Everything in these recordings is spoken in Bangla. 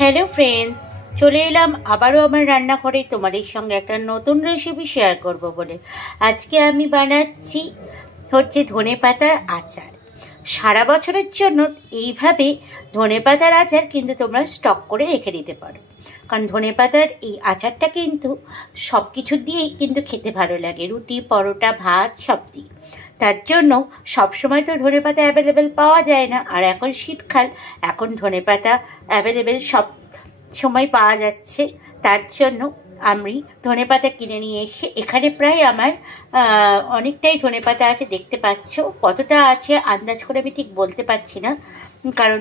হ্যালো ফ্রেন্ডস, চলে এলাম আবারও আমার রান্নাঘরে তোমাদের সঙ্গে একটা নতুন রেসিপি শেয়ার করব বলে। আজকে আমি বানাচ্ছি ধনেপাতার আচার। সারা বছরের জন্য এইভাবে ধনেপাতার আচার কিন্তু তোমরা স্টক করে রেখে দিতে পারো, কারণ ধনেপাতার এই আচারটা কিন্তু সব কিছু দিয়েই কিন্তু খেতে ভালো লাগে, রুটি, পরোটা, ভাত সব দিয়ে। তার জন্য সবসময় তো ধনেপাতা অ্যাভেলেবেল পাওয়া যায় না, আর এখন শীতকাল, এখন ধনেপাতা অ্যাভেলেবেল সব সময় পাওয়া যাচ্ছে। তার জন্য আমি ধনেপাতা কিনে নিয়ে এসে এখানে প্রায় আমার অনেকটাই ধনেপাতা আছে, দেখতে পাচ্ছ। কতটা আছে আন্দাজ করে আমি ঠিক বলতে পারছি না, কারণ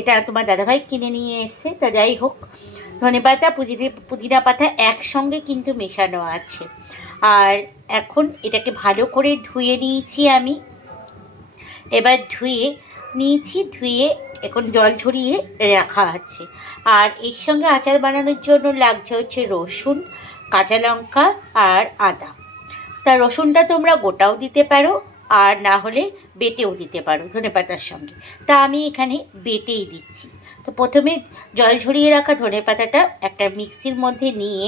এটা তোমার দাদাভাই কিনে নিয়ে এসছে। তা যাই হোক, ধনেপাতা পুদিনা পাতা একসঙ্গে কিন্তু মেশানো আছে। আর এখন এটাকে ভালো করে ধুয়ে নিয়েছি আমি। এবার ধুয়ে এখন জল ঝরিয়ে রাখা আছে। আর এর সঙ্গে আচার বানানোর জন্য লাগছে রসুন, কাঁচা লঙ্কা আর আদা। তা রসুনটা তোমরা গোটাও দিতে পারো, আর না হলে বেটেও দিতে পারো ধনেপাতার সঙ্গে। তা আমি এখানে বেটেই দিচ্ছি। তো প্রথমে জল ঝরিয়ে রাখা ধনেপাতাটা একটা মিক্সির মধ্যে নিয়ে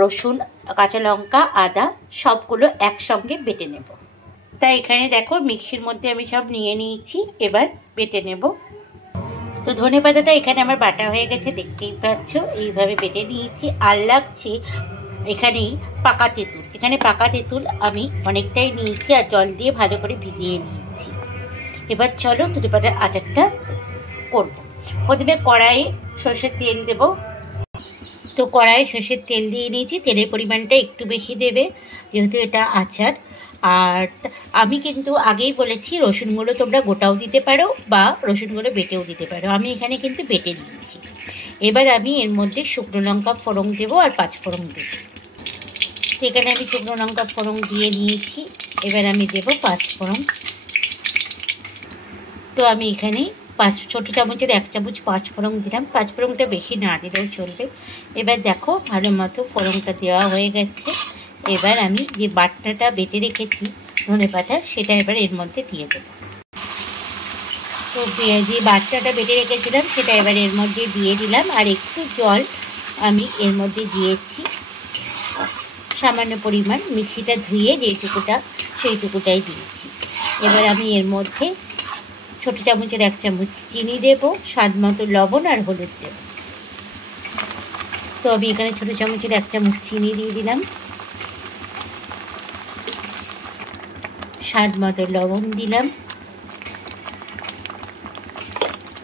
রসুন, কাঁচা লঙ্কা, আদা সবগুলো একসঙ্গে বেটে নেব। তাই এখানে দেখো মিক্সির মধ্যে আমি সব নিয়ে নিয়েছি, এবার বেটে নেব। তো ধনেপাতাটা এখানে আমার বাটা হয়ে গেছে, দেখতেই পাচ্ছ। এইভাবে বেটে নিয়েছি। আর লাগছে এখানেই পাকা তেঁতুল। এখানে পাকা তেঁতুল আমি অনেকটাই নিয়েছি, আর জল দিয়ে ভালো করে ভিজিয়ে নিয়েছি। এবার চলো ধনেপাতার আচারটা করব। প্রথমে কড়াইয়ে সর্ষের তেল দেব। তো কড়াইয়ে সর্ষের তেল দিয়ে নিয়েছি। তেলের পরিমাণটা একটু বেশি দেবে, যেহেতু এটা আচার। আর আমি কিন্তু আগেই বলেছি, রসুনগুলো তোমরা গোটাও দিতে পারো বা রসুনগুলো বেটেও দিতে পারো। আমি এখানে কিন্তু বেটে নিয়েছি। এবার আমি এর মধ্যে শুকনো লঙ্কা ফোড়ন দেবো আর পাঁচফোড়ন দেবো। এখানে আমি শুকনো লঙ্কা ফোড়ন দিয়ে নিয়েছি। এবার আমি দেবো পাঁচফোড়ন। তো আমি এখানে ছোটো চামচের 1 চামচ পাঁচফোড়ন দিলাম। পাঁচফোড়নটা বেশি না দিলেও চলবে। এবার দেখো ভালো মতো ফোড়নটা দেওয়া হয়ে গেছে। এবার আমি যে বাটনাটা বেটে রেখেছি ধনেপাতা, সেটা এবার এর মধ্যে দিয়ে দেবো। তো যে বাটনাটা বেটে রেখেছিলাম সেটা এবার এর মধ্যে দিয়ে দিলাম। আর একটু জল আমি এর মধ্যে দিয়েছি, সামান্য পরিমাণ। মিক্সিটা ধুয়ে সেইটুকুটাই দিয়েছি। এবার আমি এর মধ্যে ছোটো চামচের 1 চামচ চিনি দেব, স্বাদ মতো লবণ আর হলুদ দেব। তো আমি এখানে ছোটো চামচের 1 চামচ চিনি দিয়ে দিলাম, স্বাদ মতো লবণ দিলাম,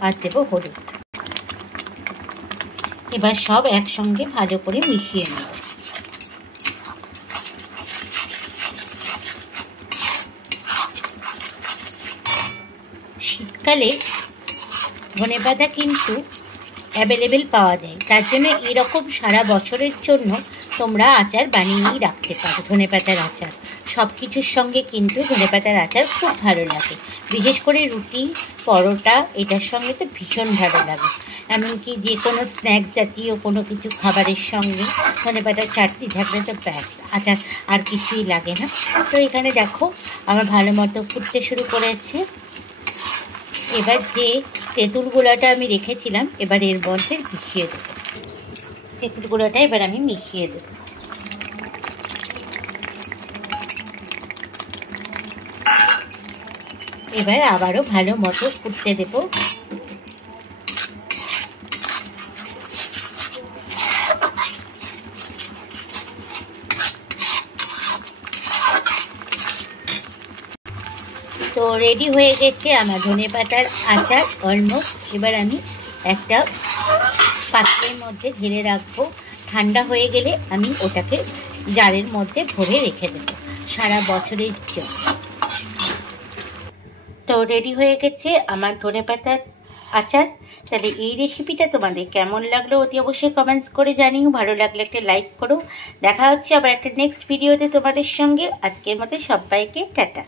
আর দেবো হলুদ। এবার সব একসঙ্গে ভালো করে মিশিয়ে নেব। শীতকালে ধনেপাতা কিন্তু অ্যাভেলেবেল পাওয়া যায়, তার জন্য এরকম সারা বছরের জন্য তোমরা আচার বানিয়েই রাখতে পারো। ধনেপাতার আচার সব কিছুর সঙ্গে কিন্তু ধনেপাতার আচার খুব ভালো লাগে, বিশেষ করে রুটি, পরোটা এটার সঙ্গে তো ভীষণ ভালো লাগে। এমনকি যে কোনো স্ন্যাক্স জাতীয় কোনো কিছু খাবারের সঙ্গে ধনেপাতার চাটনি থাকলে তো ব্যাস, আচার আর কিছুই লাগে না। তো এখানে দেখো আমার ভালো মতো ফুটতে শুরু করেছে। এবার যে তেঁতুল গুঁড়াটা আমি রেখেছিলাম এবার এর মধ্যে মিশিয়ে দেবো। তেঁতুল গুঁড়াটা এবার আমি মিশিয়ে দেবো। এবার আবারও ভালো মতো ফুটতে দেবো। তো রেডি হয়ে গেছে আমার ধনেপাতার আচার অলমোস্ট। এবার আমি একটা পাত্রের মধ্যে ঢেলে রাখবো। ঠান্ডা হয়ে গেলে আমি ওটাকে জারের মধ্যে ভরে রেখে দেবো সারা বছরের জন্য। তো রেডি হয়ে গেছে আমার ধনেপাতার আচার। তাহলে এই রেসিপিটা তোমাদের কেমন লাগলো অতি অবশ্যই কমেন্টস করে জানিও। ভালো লাগলে একটা লাইক করো। দেখা হচ্ছে আবার একটা নেক্সট ভিডিওতে তোমাদের সঙ্গে। আজকের মতো সবাইকে টাটা।